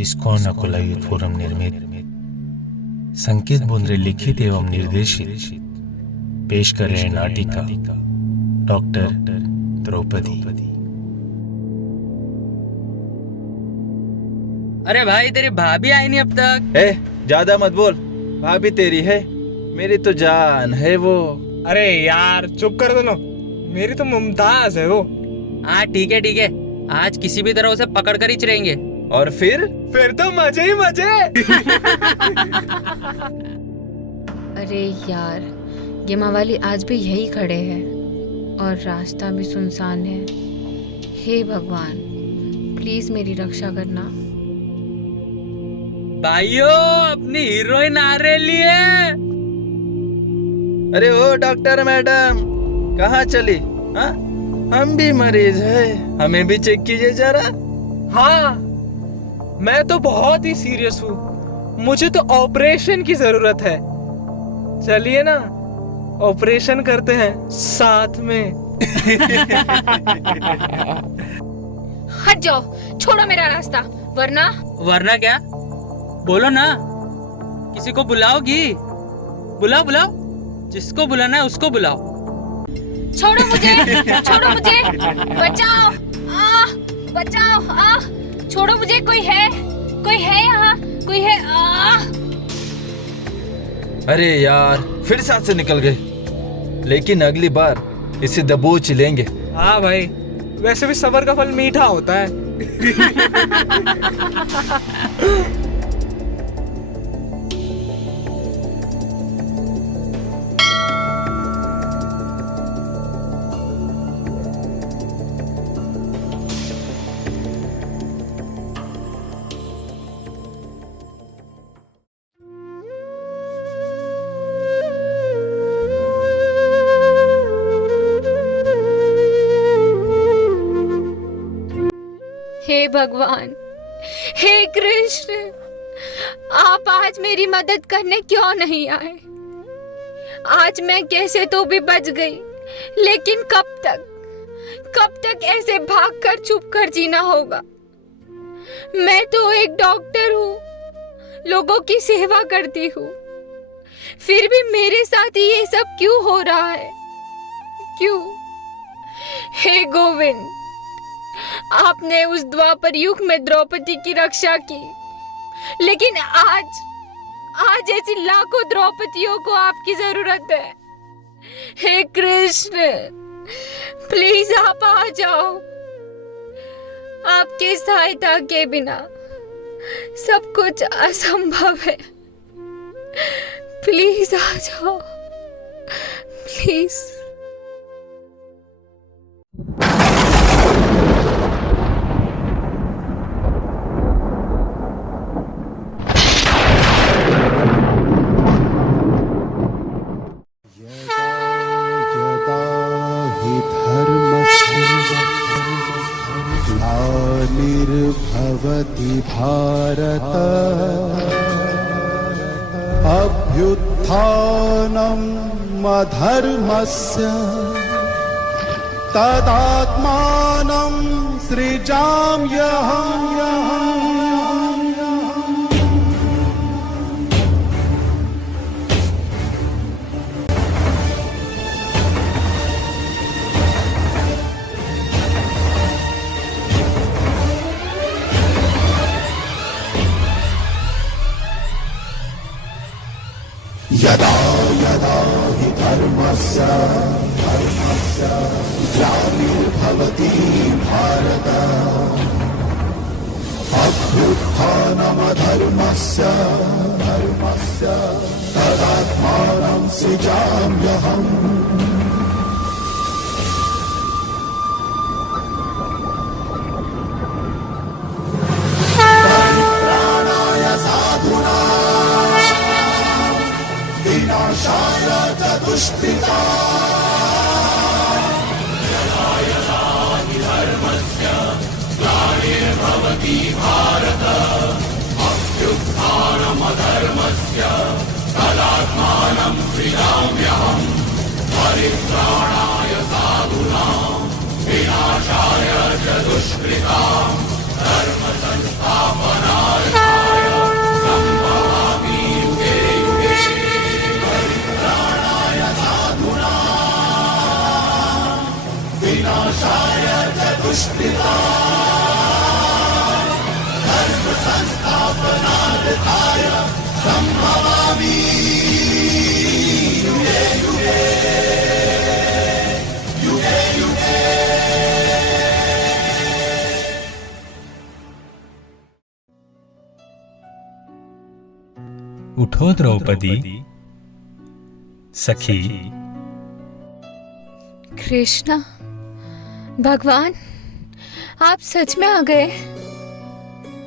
ISKCON Akola youth forum निर्मित संकेत बोंद्रे लिखित एवं निर्देशित पेश कर रहे नाटिका डॉक्टर द्रौपदी। अरे भाई तेरी भाभी आई नहीं अब तक। ज्यादा मत बोल, भाभी तेरी है, मेरी तो जान है वो। अरे यार चुप कर दो ना, मेरी तो मुमताज है वो। हाँ ठीक है, आज किसी भी तरह उसे पकड़ कर ही चलेंगे। और फिर तो मजे ही मजे। अरे यार, ये मावाली आज भी यही खड़े हैं और रास्ता भी सुनसान है। हे भगवान, प्लीज मेरी रक्षा करना। भाइयों, अपनी हीरोइन आ रही है। अरे ओ डॉक्टर मैडम, कहाँ चली? हाँ, हम भी मरीज है, हमें भी चेक कीजिए जरा। हाँ, मैं तो बहुत ही सीरियस हूँ, मुझे तो ऑपरेशन की जरूरत है। चलिए ना, ऑपरेशन करते हैं साथ में। हट जाओ, छोड़ो मेरा रास्ता, वरना क्या? बोलो ना, किसी को बुलाओगी? बुलाओ, जिसको बुलाना है उसको बुलाओ। छोड़ो मुझे, बचाओ, छोड़ो मुझे, कोई है यहाँ, कोई है। अरे यार, फिर साथ से निकल गए, लेकिन अगली बार इसे दबोच लेंगे। हाँ भाई, वैसे भी सब्र का फल मीठा होता है। हे भगवान, हे कृष्ण, आप आज मेरी मदद करने क्यों नहीं आए? आज मैं कैसे तो भी बच गई, लेकिन कब तक ऐसे भागकर चुप कर जीना होगा? मैं तो एक डॉक्टर हूँ, लोगों की सेवा करती हूँ, फिर भी मेरे साथ ये सब क्यों हो रहा है? क्यों? हे गोविंद, आपने उस द्वापर युग में द्रौपदी की रक्षा की, लेकिन आज ऐसी लाखों द्रौपदियों को आपकी जरूरत है। हे कृष्ण, प्लीज आप आ जाओ। आपकी सहायता के बिना सब कुछ असंभव है। प्लीज आ जाओ, प्लीज। भवति भारत अभ्युत्थानम् अधर्मस्य तदात्मानं सृजाम्यहम्। यदा यदा हि धर्मस्य ग्लानिर्भवति भारत अभ्युत्थानमधर्मस्य तदात्मानं सृजाम्यहम्। विनाशाय च दुष्कृताम्। यदा यदा हि धर्मस्य ग्लानिर्भवति भारत अभ्युत्थानमधर्मस्य तदात्मानं सृजाम्यहम्। परित्राणाय साधूनां विनाशाय च दुष्कृतां धर्म संस्थापनाय संभवामि युगे युगे युगे युगे। उठो द्रौपदी, सखी। कृष्णा, भगवान, आप सच में आ गए?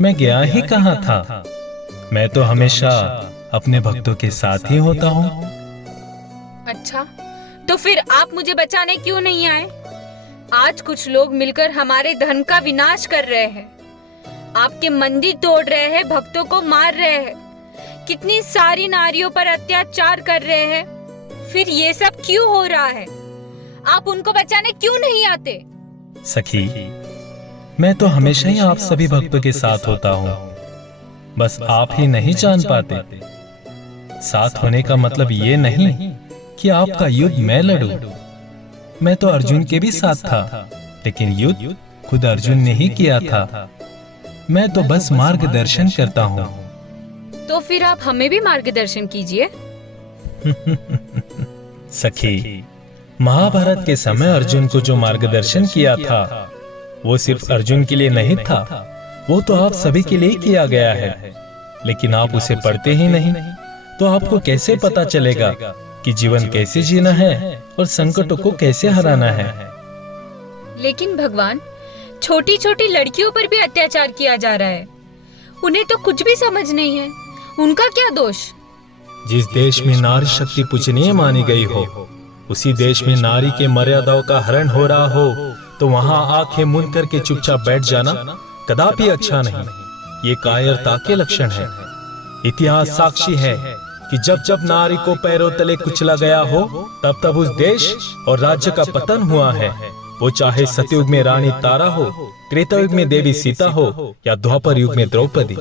मैं गया ही कहाँ था, मैं तो हमेशा अपने भक्तों के साथ ही होता हूँ। अच्छा, तो फिर आप मुझे बचाने क्यों नहीं आए? आज कुछ लोग मिलकर हमारे धर्म का विनाश कर रहे हैं, आपके मंदिर तोड़ रहे हैं, भक्तों को मार रहे हैं, कितनी सारी नारियों पर अत्याचार कर रहे हैं। फिर ये सब क्यों हो रहा है? आप उनको बचाने क्यों नहीं आते? सखी, मैं तो हमेशा ही आप सभी भक्तों के साथ होता हूँ, बस आप ही नहीं जान पाते। साथ होने का मतलब ये नहीं कि आपका युद्ध मैं लड़ूं। मैं तो अर्जुन के भी साथ था, लेकिन युद्ध खुद अर्जुन ने ही किया था। मैं तो बस मार्गदर्शन करता हूँ। तो फिर आप हमें भी मार्गदर्शन कीजिए। सखी, महाभारत के समय अर्जुन को जो मार्गदर्शन किया था वो सिर्फ अर्जुन के लिए नहीं था, वो तो आप सभी के लिए किया गया है। लेकिन आप उसे पढ़ते ही नहीं, तो आपको कैसे पता चलेगा कि जीवन कैसे जीना है और संकटों को कैसे हराना है। लेकिन भगवान, छोटी छोटी लड़कियों पर भी अत्याचार किया जा रहा है, उन्हें तो कुछ भी समझ नहीं है, उनका क्या दोष? जिस देश में नारी शक्ति पूजनीय मानी गई हो, उसी देश में नारी के मर्यादाओं का हरण हो रहा हो, तो वहाँ आंखें मूंद करके चुपचाप बैठ जाना कदापि अच्छा नहीं। ये कायरता के लक्षण है। इतिहास साक्षी है कि जब जब नारी को पैरों तले कुचला गया हो, तब तब उस देश और राज्य का पतन हुआ है। वो चाहे सतयुग में रानी तारा हो, त्रेता युग में देवी सीता हो, या द्वापर युग में द्रौपदी।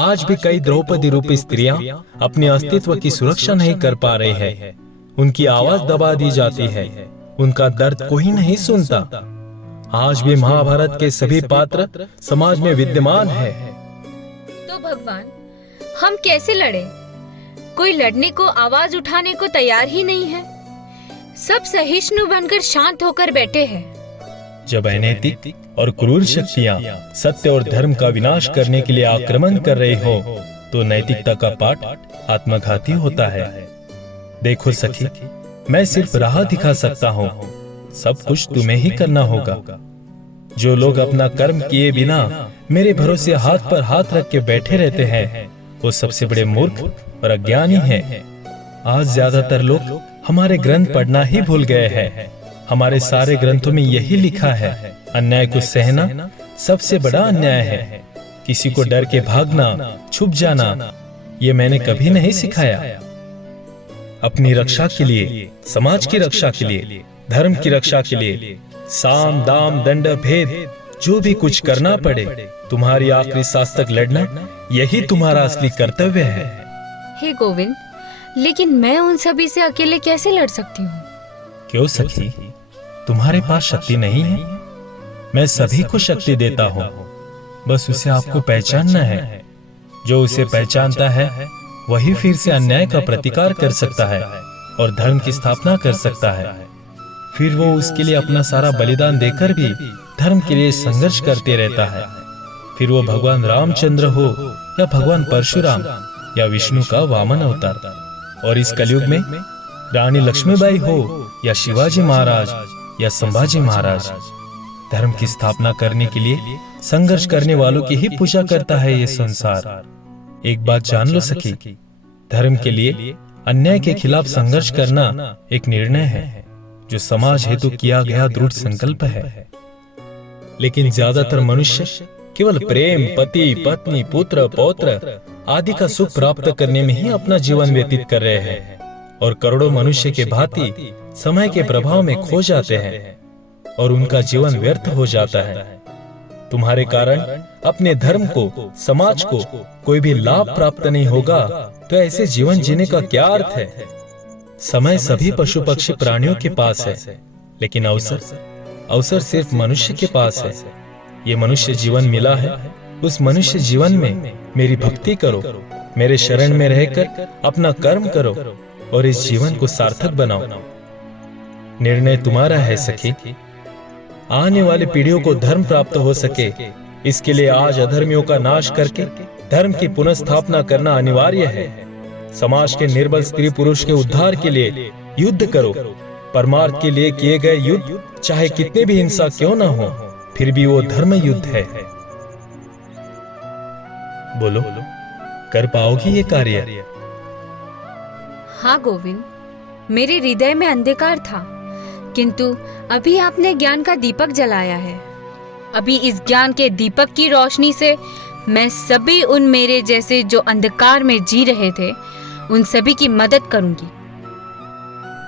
आज भी कई द्रौपदी रूपी स्त्रियां अपने अस्तित्व की सुरक्षा नहीं कर पा रही है। उनकी आवाज दबा दी जाती है, उनका दर्द कोई नहीं सुनता। आज भी महाभारत के सभी पात्र समाज में विद्यमान है। तो भगवान, हम कैसे लड़े? कोई लड़ने को, आवाज उठाने को तैयार ही नहीं है। सब सहिष्णु बनकर शांत होकर बैठे हैं। जब अनैतिक और क्रूर शक्तियां सत्य और धर्म का विनाश करने के लिए आक्रमण कर रही हो, तो नैतिकता का पाठ आत्मघाती होता है। देखो सखी, मैं सिर्फ राह दिखा सकता हूँ, सब कुछ तुम्हें ही करना होगा। जो लोग अपना कर्म किए बिना मेरे भरोसे हाथ पर हाथ रख के बैठे रहते हैं, वो सबसे बड़े मूर्ख और अज्ञानी हैं। आज ज्यादातर लोग हमारे ग्रंथ पढ़ना ही भूल गए हैं। हमारे सारे ग्रंथों में यही लिखा है, अन्याय को सहना सबसे बड़ा अन्याय है। किसी को डर के भागना, छुप जाना, ये मैंने कभी नहीं सिखाया। अपनी रक्षा के लिए, समाज की रक्षा के लिए, धर्म की रक्षा के लिए साम दाम दंड भेद जो भी कुछ करना पड़े, तुम्हारी आखिरी सांस तक लड़ना, यही तुम्हारा असली कर्तव्य है। हे गोविंद, लेकिन मैं उन सभी से अकेले कैसे लड़ सकती हूँ? क्यों सखी, तुम्हारे पास शक्ति नहीं है? मैं सभी को शक्ति देता हूँ, बस उसे आपको पहचानना है। जो उसे पहचानता है वही फिर से अन्याय का प्रतिकार कर सकता है और धर्म की स्थापना कर सकता है। फिर वो उसके लिए अपना सारा बलिदान देकर भी धर्म के लिए संघर्ष करते रहता है। फिर वो भगवान रामचंद्र हो या भगवान परशुराम या विष्णु का वामन अवतार, और इस कलयुग में रानी लक्ष्मीबाई हो या शिवाजी महाराज या संभाजी महाराज, धर्म की स्थापना करने के लिए संघर्ष करने वालों की ही पूजा करता है ये संसार। एक बात जान लो सखी, धर्म के लिए अन्याय के खिलाफ संघर्ष करना एक निर्णय है जो समाज हेतु किया गया दृढ़ संकल्प है। लेकिन ज्यादातर मनुष्य केवल प्रेम, पति पत्नी, पुत्र पौत्र आदि का सुख प्राप्त करने में ही अपना जीवन व्यतीत कर रहे हैं, और करोड़ों मनुष्य के भांति समय के प्रभाव में खो जाते हैं और उनका जीवन व्यर्थ हो जाता है। तुम्हारे कारण अपने धर्म को, समाज को कोई भी लाभ प्राप्त नहीं होगा, तो ऐसे जीवन जीने का क्या अर्थ है? समय सभी पशु पक्षी प्राणियों के पास है, लेकिन अवसर सिर्फ मनुष्य के पास है। ये मनुष्य जीवन मिला है, उस मनुष्य जीवन में मेरी भक्ति करो, मेरे शरण में रहकर अपना कर्म करो और इस जीवन को सार्थक बनाओ। निर्णय तुम्हारा है सखी। आने वाली पीढ़ियों को धर्म प्राप्त हो सके, इसके लिए आज अधर्मियों का नाश करके धर्म की पुनर्स्थापना करना अनिवार्य है। समाज के निर्बल स्त्री पुरुष के उद्धार के लिए युद्ध करो। परमार्थ के लिए किए गए युद्ध चाहे कितने भी हिंसा क्यों ना हो, फिर भी वो धर्म युद्ध है। बोलो, कर पाओगी ये कार्य? हाँ गोविंद, मेरे हृदय में अंधकार था, किंतु अभी आपने ज्ञान का दीपक जलाया है। अभी इस ज्ञान के दीपक की रोशनी से मैं सभी उन मेरे जैसे जो अंधकार में जी रहे थे, उन सभी की मदद करूंगी।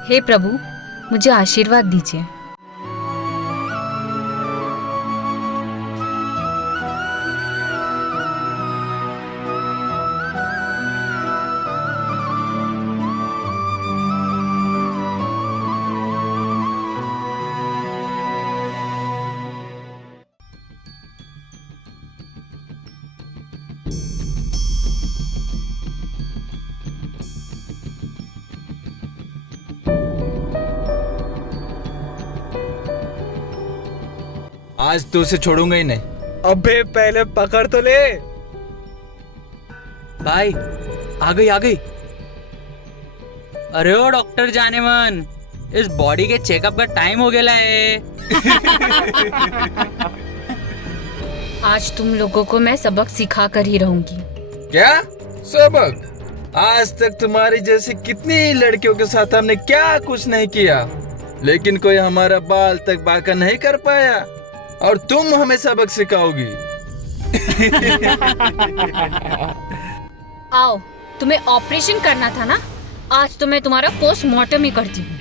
हे प्रभु, मुझे आशीर्वाद दीजिए। आज तो उसे छोड़ूंगा ही नहीं। अबे पहले पकड़ तो ले। भाई आ गई। अरे ओ डॉक्टर जाने मन, इस बॉडी के चेकअप का टाइम हो गया है। आज तुम लोगों को मैं सबक सिखा कर ही रहूंगी। क्या सबक? आज तक तुम्हारी जैसी कितनी लड़कियों के साथ हमने क्या कुछ नहीं किया, लेकिन कोई हमारा बाल तक बांका नहीं कर पाया, और तुम हमें सबक सिखाओगी। आओ, तुम्हें ऑपरेशन करना था ना? आज तो मैं तुम्हारा पोस्टमार्टम ही करती हूँ।